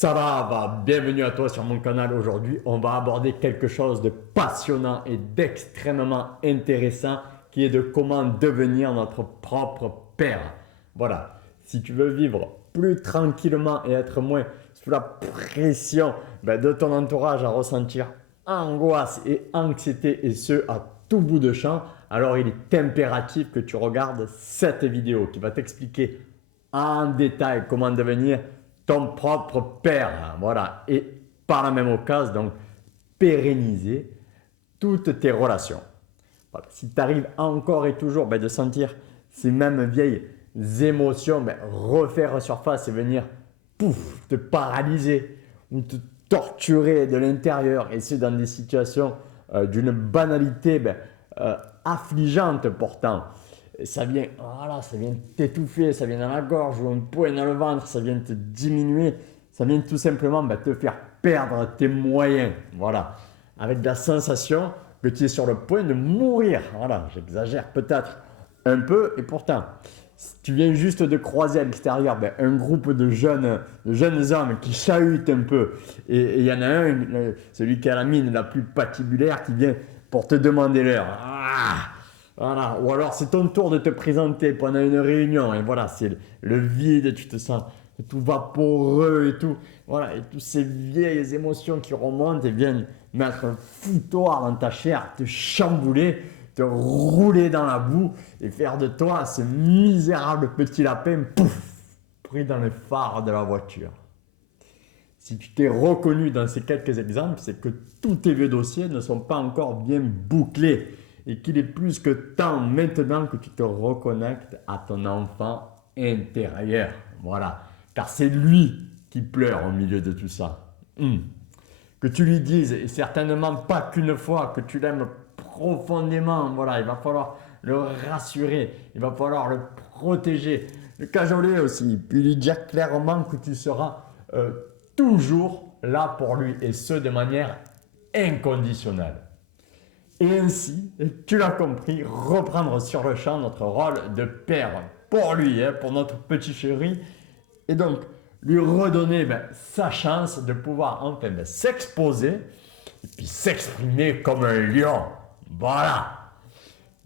Ça va, bienvenue à toi sur mon canal. Aujourd'hui, on va aborder quelque chose de passionnant et d'extrêmement intéressant qui est de comment devenir notre propre père. Voilà, si tu veux vivre plus tranquillement et être moins sous la pression de ton entourage à ressentir angoisse et anxiété et ce à tout bout de champ, alors il est impératif que tu regardes cette vidéo qui va t'expliquer en détail comment devenir ton propre père. Voilà. Et par la même occasion, donc, pérenniser toutes tes relations. Voilà. Si tu arrives encore et toujours de sentir ces mêmes vieilles émotions refaire surface et venir pouf, te paralyser ou te torturer de l'intérieur et c'est dans des situations d'une banalité affligeante pourtant. Ça vient, voilà, ça vient t'étouffer, ça vient dans la gorge ou un point dans le ventre, ça vient te diminuer, ça vient tout simplement te faire perdre tes moyens. Voilà, avec la sensation que tu es sur le point de mourir. Voilà, j'exagère peut-être un peu et pourtant, si tu viens juste de croiser à l'extérieur un groupe de jeunes hommes qui chahutent un peu et il y en a un, celui qui a la mine la plus patibulaire qui vient pour te demander l'heure. Voilà. Ou alors c'est ton tour de te présenter pendant une réunion et voilà, c'est le vide, tu te sens tout vaporeux et tout. Voilà, et toutes ces vieilles émotions qui remontent et viennent mettre un foutoir dans ta chair, te chambouler, te rouler dans la boue et faire de toi ce misérable petit lapin, pouf, pris dans le phare de la voiture. Si tu t'es reconnu dans ces quelques exemples, c'est que tous tes vieux dossiers ne sont pas encore bien bouclés et qu'il est plus que temps maintenant que tu te reconnectes à ton enfant intérieur. Voilà, car c'est lui qui pleure au milieu de tout ça. Que tu lui dises, et certainement pas qu'une fois, que tu l'aimes profondément. Voilà, il va falloir le rassurer, il va falloir le protéger, le cajoler aussi, puis lui dire clairement que tu seras toujours là pour lui et ce de manière inconditionnelle. Et ainsi, tu l'as compris, reprendre sur le champ notre rôle de père pour lui, pour notre petit chéri. Et donc, lui redonner sa chance de pouvoir enfin s'exposer et puis s'exprimer comme un lion. Voilà.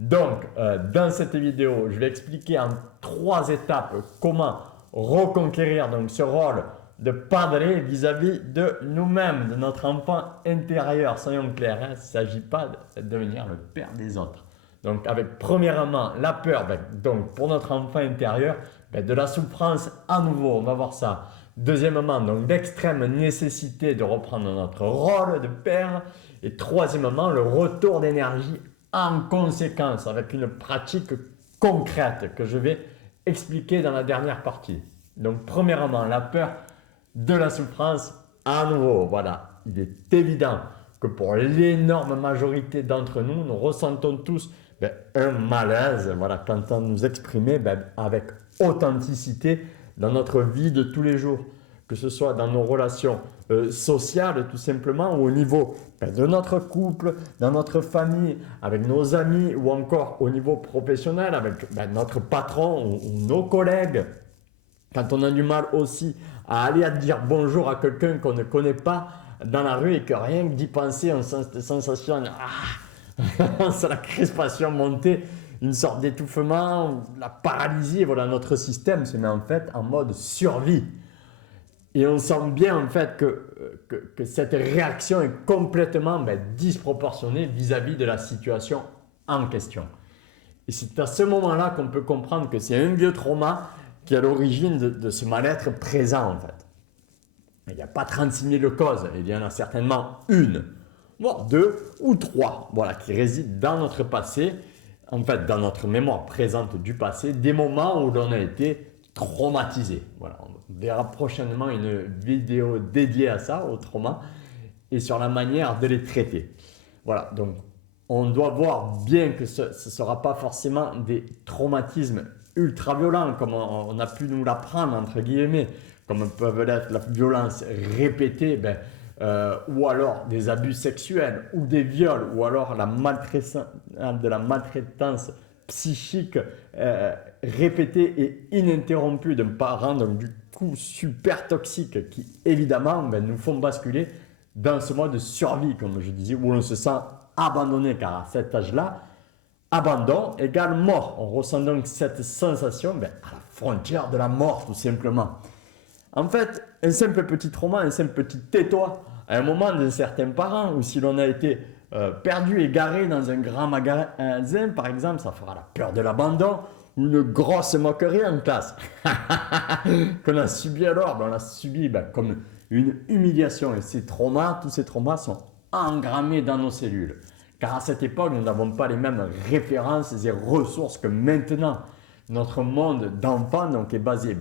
Donc, dans cette vidéo, je vais expliquer en 3 étapes comment reconquérir donc, ce rôle de padre vis-à-vis de nous-mêmes, de notre enfant intérieur. Soyons clairs, il ne s'agit pas de devenir le père des autres. Donc, avec premièrement la peur, donc pour notre enfant intérieur, de la souffrance à nouveau, on va voir ça. Deuxièmement, donc d'extrême nécessité de reprendre notre rôle de père. Et troisièmement, le retour d'énergie en conséquence avec une pratique concrète que je vais expliquer dans la dernière partie. Donc, premièrement, la peur de la souffrance à nouveau. Voilà, il est évident que pour l'énorme majorité d'entre nous, nous ressentons tous un malaise quand on nous exprimer avec authenticité dans notre vie de tous les jours, que ce soit dans nos relations sociales tout simplement ou au niveau de notre couple, dans notre famille, avec nos amis ou encore au niveau professionnel avec notre patron ou nos collègues. Quand on a du mal aussi à aller à dire bonjour à quelqu'un qu'on ne connaît pas dans la rue et que rien que d'y penser, on sent cette sensation, c'est la crispation montée, une sorte d'étouffement, la paralysie, voilà, notre système se met en fait en mode survie. Et on sent bien en fait que cette réaction est complètement disproportionnée vis-à-vis de la situation en question. Et c'est à ce moment-là qu'on peut comprendre que c'est un vieux trauma qui est à l'origine de ce mal-être présent en fait. Il n'y a pas 36 000 causes, il y en a certainement une, voire 2 ou 3, voilà, qui résident dans notre passé, en fait dans notre mémoire présente du passé, des moments où l'on a été traumatisé. Voilà, on verra prochainement une vidéo dédiée à ça, au trauma, et sur la manière de les traiter. Voilà, donc on doit voir bien que ce ne sera pas forcément des traumatismes ultra violents comme on a pu nous l'apprendre entre guillemets, comme peuvent être la violence répétée, ou alors des abus sexuels ou des viols ou alors de la maltraitance psychique répétée et ininterrompue d'un parent, donc du coups super toxiques qui évidemment nous font basculer dans ce mode de survie, comme je disais, où on se sent abandonné, car à cet âge-là, abandon égale mort. On ressent donc cette sensation à la frontière de la mort, tout simplement. En fait, un simple petit trauma, un simple petit tais-toi, à un moment de certains parents, ou si l'on a été perdu, égaré dans un grand magasin, par exemple, ça fera la peur de l'abandon, ou une grosse moquerie en classe. Qu'on a subi alors, on l'a subi comme une humiliation. Et tous ces traumas sont engrammés dans nos cellules. Car à cette époque, nous n'avons pas les mêmes références et ressources que maintenant. Notre monde d'enfant est basé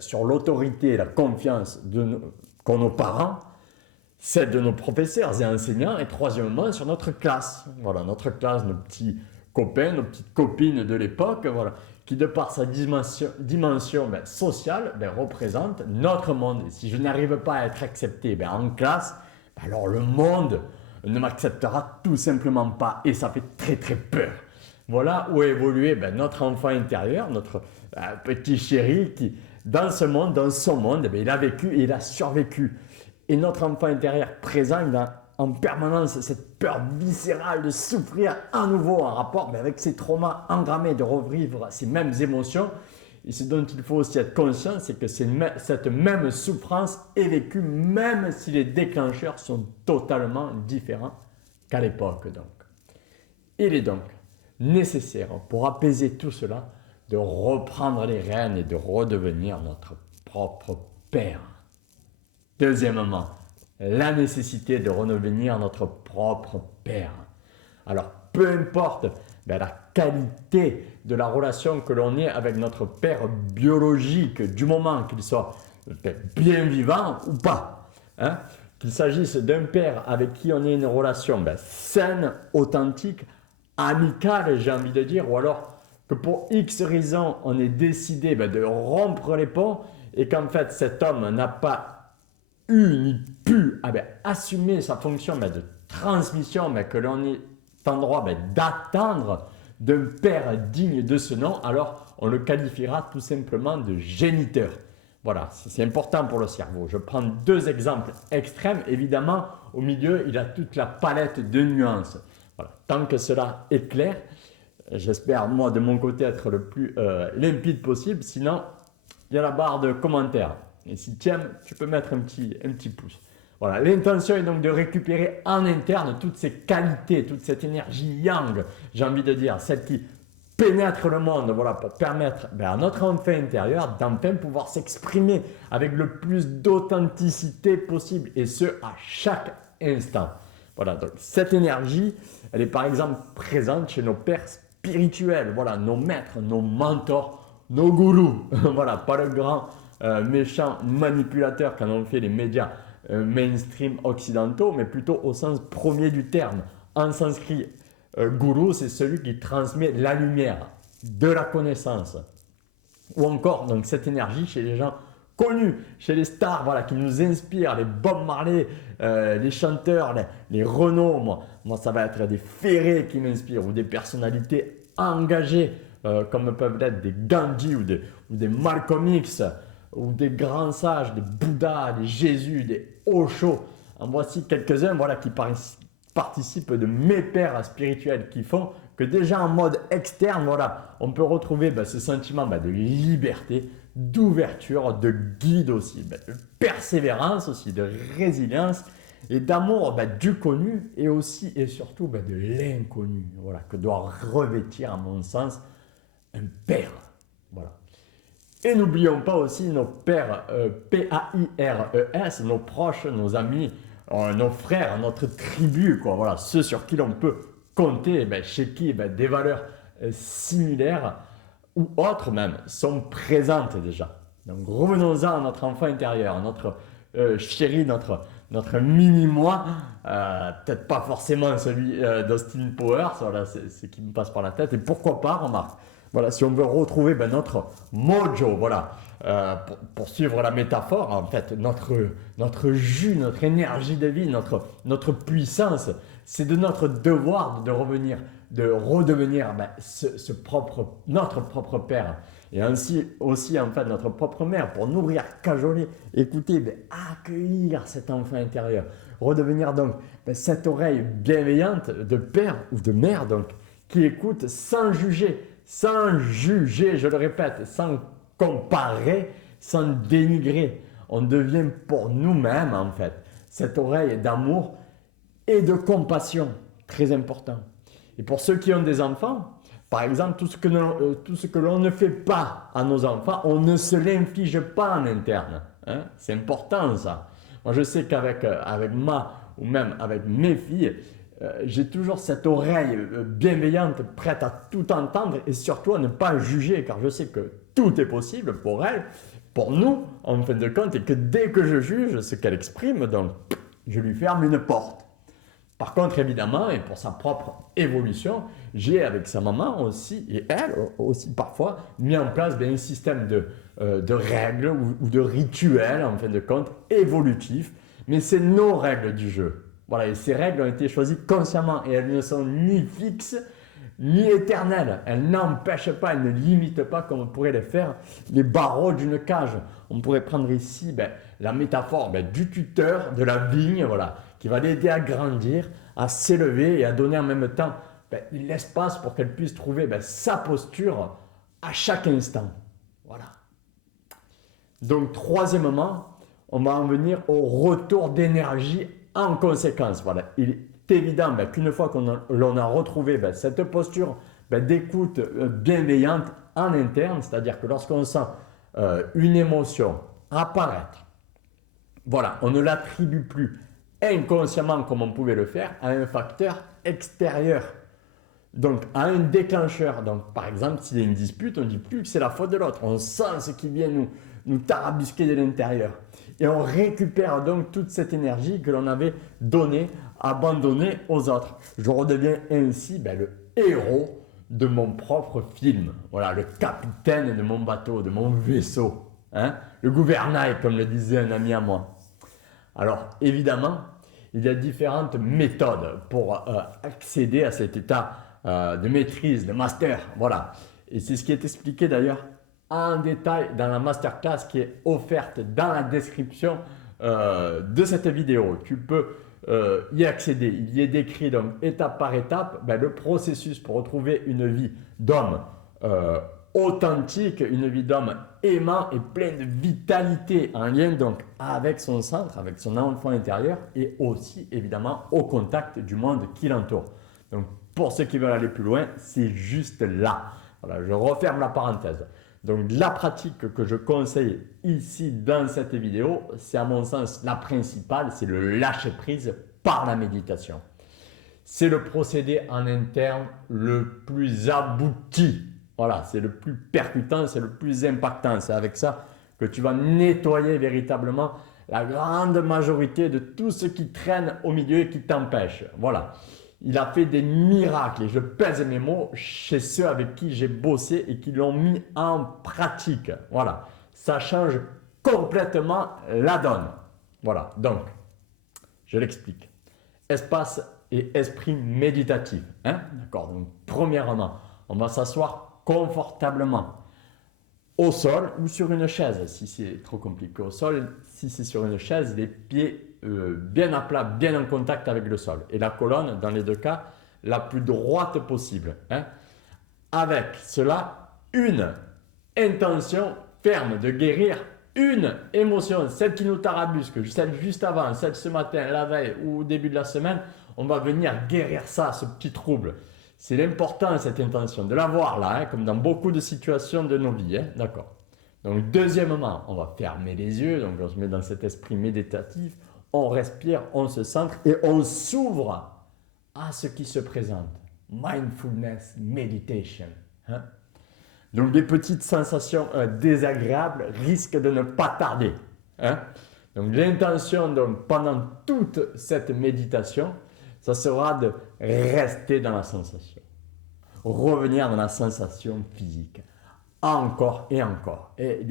sur l'autorité et la confiance qu'ont nos parents, celle de nos professeurs et enseignants, et troisièmement sur notre classe. Voilà, notre classe, nos petits copains, nos petites copines de l'époque, qui de par sa dimension sociale représente notre monde. Et si je n'arrive pas à être accepté en classe, alors le monde ne m'acceptera tout simplement pas, et ça fait très très peur. Voilà où a évolué notre enfant intérieur, notre petit chéri qui, dans ce monde, dans son monde, il a vécu et il a survécu. Et notre enfant intérieur présent, il a en permanence cette peur viscérale de souffrir à nouveau en rapport avec ces traumas engrammés, de revivre ces mêmes émotions. Et ce dont il faut aussi être conscient, c'est que cette même souffrance est vécue même si les déclencheurs sont totalement différents qu'à l'époque. Il est donc nécessaire pour apaiser tout cela de reprendre les rênes et de redevenir notre propre père. Deuxièmement, la nécessité de redevenir notre propre père. Alors, peu importe la qualité de la relation que l'on ait avec notre père biologique, du moment qu'il soit bien vivant ou pas, qu'il s'agisse d'un père avec qui on ait une relation saine, authentique, amicale, j'ai envie de dire, ou alors que pour X raisons, on ait décidé de rompre les ponts et qu'en fait cet homme n'a pas eu ni pu assumer sa fonction de transmission que l'on est en droit d'attendre d'un père digne de ce nom, alors on le qualifiera tout simplement de géniteur. Voilà, c'est important pour le cerveau. Je prends deux exemples extrêmes. Évidemment, au milieu, il a toute la palette de nuances. Voilà. Tant que cela est clair, j'espère moi de mon côté être le plus limpide possible. Sinon, il y a la barre de commentaires. Et si tu aimes, tu peux mettre un petit pouce. Voilà. L'intention est donc de récupérer en interne toutes ces qualités, toute cette énergie yang, j'ai envie de dire, celle qui pénètre le monde, pour permettre à notre enfant intérieur d'enfin pouvoir s'exprimer avec le plus d'authenticité possible, et ce à chaque instant. Voilà, donc cette énergie, elle est par exemple présente chez nos pères spirituels, nos maîtres, nos mentors, nos gourous. Voilà, pas le grand méchant manipulateur qu'en ont fait les médias mainstream occidentaux, mais plutôt au sens premier du terme. En sanskrit, gourou, c'est celui qui transmet la lumière, de la connaissance. Ou encore, donc cette énergie chez les gens connus, chez les stars, qui nous inspirent, les Bob Marley, les chanteurs, les Renaud, moi ça va être des Ferré qui m'inspirent, ou des personnalités engagées, comme peuvent l'être des Gandhi ou des Malcolm X, ou des grands sages, des Bouddhas, des Jésus, des Osho. En voici quelques-uns qui participent de mes pères spirituels, qui font que déjà en mode externe, on peut retrouver ce sentiment de liberté, d'ouverture, de guide aussi, de persévérance aussi, de résilience et d'amour du connu, et aussi et surtout de l'inconnu, que doit revêtir à mon sens un père. Voilà. Et n'oublions pas aussi nos pères, P-A-I-R-E-S, nos proches, nos amis, nos frères, notre tribu, ceux sur qui l'on peut compter, chez qui des valeurs similaires ou autres même sont présentes déjà. Donc revenons-en à notre enfant intérieur, notre chéri, notre mini-moi, peut-être pas forcément celui d'Austin Powers, c'est ce qui me passe par la tête, et pourquoi pas, remarque. Si on veut retrouver notre mojo, pour suivre la métaphore, en fait, notre jus, notre énergie de vie, notre puissance, c'est de notre devoir de redevenir notre propre père. Et ainsi aussi en fait notre propre mère pour nourrir, cajoler, écouter, accueillir cet enfant intérieur, redevenir donc cette oreille bienveillante de père ou de mère donc qui écoute sans juger, je le répète, sans comparer, sans dénigrer. On devient pour nous-mêmes en fait cette oreille d'amour et de compassion, très important. Et pour ceux qui ont des enfants, par exemple, tout ce que l'on ne fait pas à nos enfants, on ne se l'inflige pas en interne. Hein? C'est important ça. Moi je sais qu'avec ma ou même avec mes filles, j'ai toujours cette oreille bienveillante, prête à tout entendre et surtout à ne pas juger, car je sais que tout est possible pour elles, pour nous, en fin de compte, et que dès que je juge ce qu'elle exprime, donc je lui ferme une porte. Par contre, évidemment, et pour sa propre évolution, j'ai avec sa maman aussi, et elle aussi parfois, mis en place un système de règles ou de rituels, en fin de compte, évolutifs, mais c'est nos règles du jeu. Voilà, et ces règles ont été choisies consciemment et elles ne sont ni fixes ni éternelles. Elles n'empêchent pas, elles ne limitent pas comme on pourrait les faire les barreaux d'une cage. On pourrait prendre ici la métaphore du tuteur de la vigne, voilà, qui va l'aider à grandir, à s'élever et à donner en même temps l'espace pour qu'elle puisse trouver sa posture à chaque instant. Voilà. Donc, troisièmement, on va en venir au retour d'énergie en conséquence. Voilà. Il est évident qu'une fois l'on a retrouvé cette posture d'écoute bienveillante en interne, c'est-à-dire que lorsqu'on sent une émotion apparaître, voilà, on ne l'attribue plus inconsciemment comme on pouvait le faire à un facteur extérieur. Donc à un déclencheur. Donc par exemple, s'il y a une dispute, on ne dit plus que c'est la faute de l'autre. On sent ce qui vient nous tarabusquer de l'intérieur. Et on récupère donc toute cette énergie que l'on avait donnée, abandonnée aux autres. Je redeviens ainsi le héros de mon propre film. Voilà, le capitaine de mon bateau, de mon vaisseau. Hein? Le gouvernail, comme le disait un ami à moi. Alors évidemment, il y a différentes méthodes pour accéder à cet état de maîtrise, de master. Voilà. Et c'est ce qui est expliqué d'ailleurs en détail dans la masterclass qui est offerte dans la description de cette vidéo. Tu peux y accéder. Il y est décrit donc étape par étape le processus pour retrouver une vie d'homme authentique, une vie d'homme aimant et plein de vitalité en lien donc avec son centre, avec son enfant intérieur et aussi évidemment au contact du monde qui l'entoure. Donc pour ceux qui veulent aller plus loin, c'est juste là. Voilà, je referme la parenthèse. Donc la pratique que je conseille ici dans cette vidéo, c'est à mon sens la principale, c'est le lâcher prise par la méditation. C'est le procédé en interne le plus abouti. Voilà, c'est le plus percutant, c'est le plus impactant. C'est avec ça que tu vas nettoyer véritablement la grande majorité de tout ce qui traîne au milieu et qui t'empêche. Voilà. Il a fait des miracles, et je pèse mes mots, chez ceux avec qui j'ai bossé et qui l'ont mis en pratique. Voilà. Ça change complètement la donne. Voilà. Donc, je l'explique. Espace et esprit méditatif. Hein? D'accord. Donc, premièrement, on va s'asseoir confortablement au sol ou sur une chaise si c'est trop compliqué au sol. Si c'est sur une chaise, les pieds bien à plat, bien en contact avec le sol et la colonne dans les deux cas la plus droite possible. Hein. Avec cela, une intention ferme de guérir une émotion, celle qui nous tarabusque, celle juste avant, celle ce matin, la veille ou au début de la semaine, on va venir guérir ça, ce petit trouble. C'est l'important, cette intention, de l'avoir là, hein, comme dans beaucoup de situations de nos vies. Hein, d'accord. Donc, deuxièmement, on va fermer les yeux, donc on se met dans cet esprit méditatif, on respire, on se centre et on s'ouvre à ce qui se présente. Mindfulness meditation. Hein. Donc, des petites sensations désagréables risquent de ne pas tarder. Hein. Donc, l'intention donc, pendant toute cette méditation, ça sera de rester dans la sensation, revenir dans la sensation physique, encore et encore. Et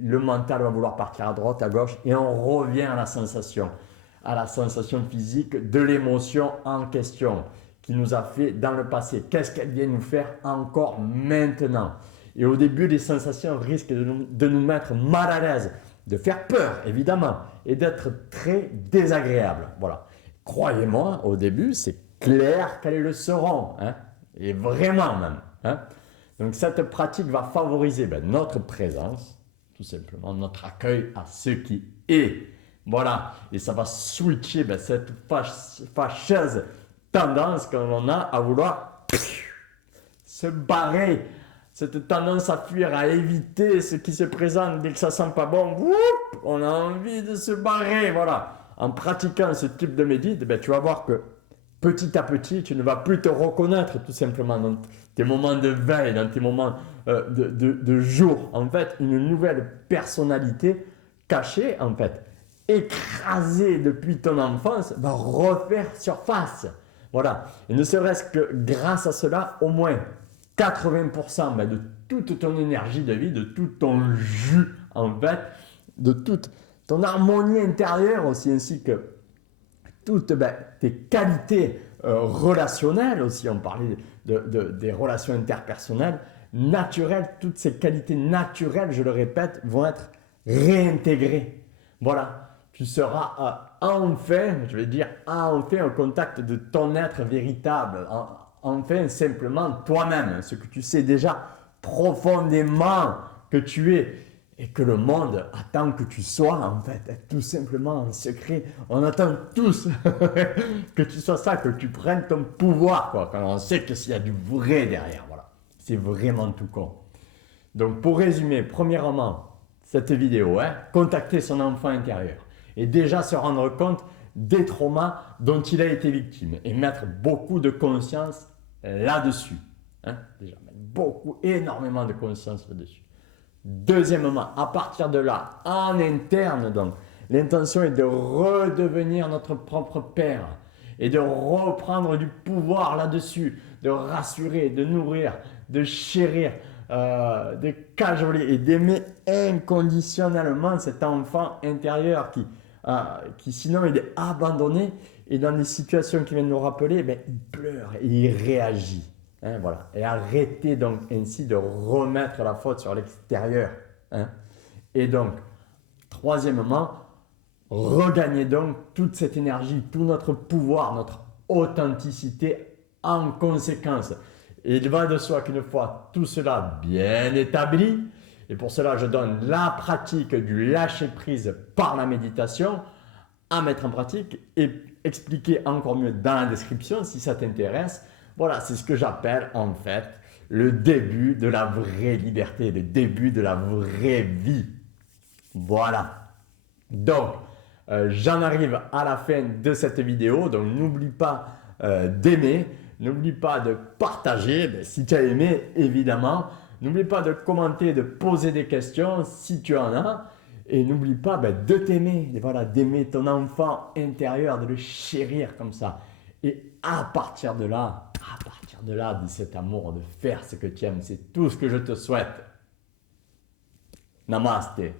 le mental va vouloir partir à droite, à gauche, et on revient à la sensation physique de l'émotion en question qui nous a fait dans le passé. Qu'est-ce qu'elle vient nous faire encore maintenant? Et au début, les sensations risquent de nous mettre mal à l'aise, de faire peur, évidemment, et d'être très désagréables. Voilà. Croyez-moi, au début, c'est clair qu'elles le seront, hein, et vraiment même. Hein. Donc cette pratique va favoriser notre présence, tout simplement, notre accueil à ce qui est. Voilà, et ça va switcher cette fâcheuse tendance qu'on a à vouloir se barrer, cette tendance à fuir, à éviter ce qui se présente dès que ça sent pas bon. On a envie de se barrer, voilà. En pratiquant ce type de médite, tu vas voir que petit à petit, tu ne vas plus te reconnaître tout simplement dans tes moments de veille, dans tes moments de jour. En fait, une nouvelle personnalité cachée, en fait, écrasée depuis ton enfance, va refaire surface. Voilà. Et ne serait-ce que grâce à cela, au moins 80% de toute ton énergie de vie, de tout ton jus, en fait, de toute ton harmonie intérieure aussi, ainsi que toutes tes qualités relationnelles aussi, on parlait des relations interpersonnelles, naturelles, toutes ces qualités naturelles, je le répète, vont être réintégrées. Voilà, tu seras enfin, je vais dire, enfin au contact de ton être véritable, enfin simplement toi-même, ce que tu sais déjà profondément que tu es. Et que le monde attend que tu sois, en fait, tout simplement en secret. On attend tous que tu sois ça, que tu prennes ton pouvoir, quoi. Quand on sait que s'il y a du vrai derrière, voilà. C'est vraiment tout con. Donc, pour résumer, premièrement, cette vidéo, contacter son enfant intérieur. Et déjà se rendre compte des traumas dont il a été victime. Et mettre beaucoup de conscience là-dessus. Déjà, mettre énormément de conscience là-dessus. Deuxièmement, à partir de là, en interne, donc, l'intention est de redevenir notre propre père et de reprendre du pouvoir là-dessus, de rassurer, de nourrir, de chérir, de cajoler et d'aimer inconditionnellement cet enfant intérieur qui sinon il est abandonné et dans des situations qui viennent nous rappeler, il pleure et il réagit. Voilà. Et arrêtez donc ainsi de remettre la faute sur l'extérieur. Et donc, troisièmement, regagnez donc toute cette énergie, tout notre pouvoir, notre authenticité en conséquence. Et il va de soi qu'une fois tout cela bien établi, et pour cela je donne la pratique du lâcher-prise par la méditation à mettre en pratique et expliquer encore mieux dans la description si ça t'intéresse. Voilà, c'est ce que j'appelle en fait le début de la vraie liberté, le début de la vraie vie. Voilà. Donc, j'en arrive à la fin de cette vidéo. Donc, n'oublie pas d'aimer, n'oublie pas de partager si tu as aimé, évidemment. N'oublie pas de commenter, de poser des questions si tu en as. Et n'oublie pas de t'aimer, voilà, d'aimer ton enfant intérieur, de le chérir comme ça. Et à partir de là, de cet amour, de faire ce que tu aimes, c'est tout ce que je te souhaite. Namasté.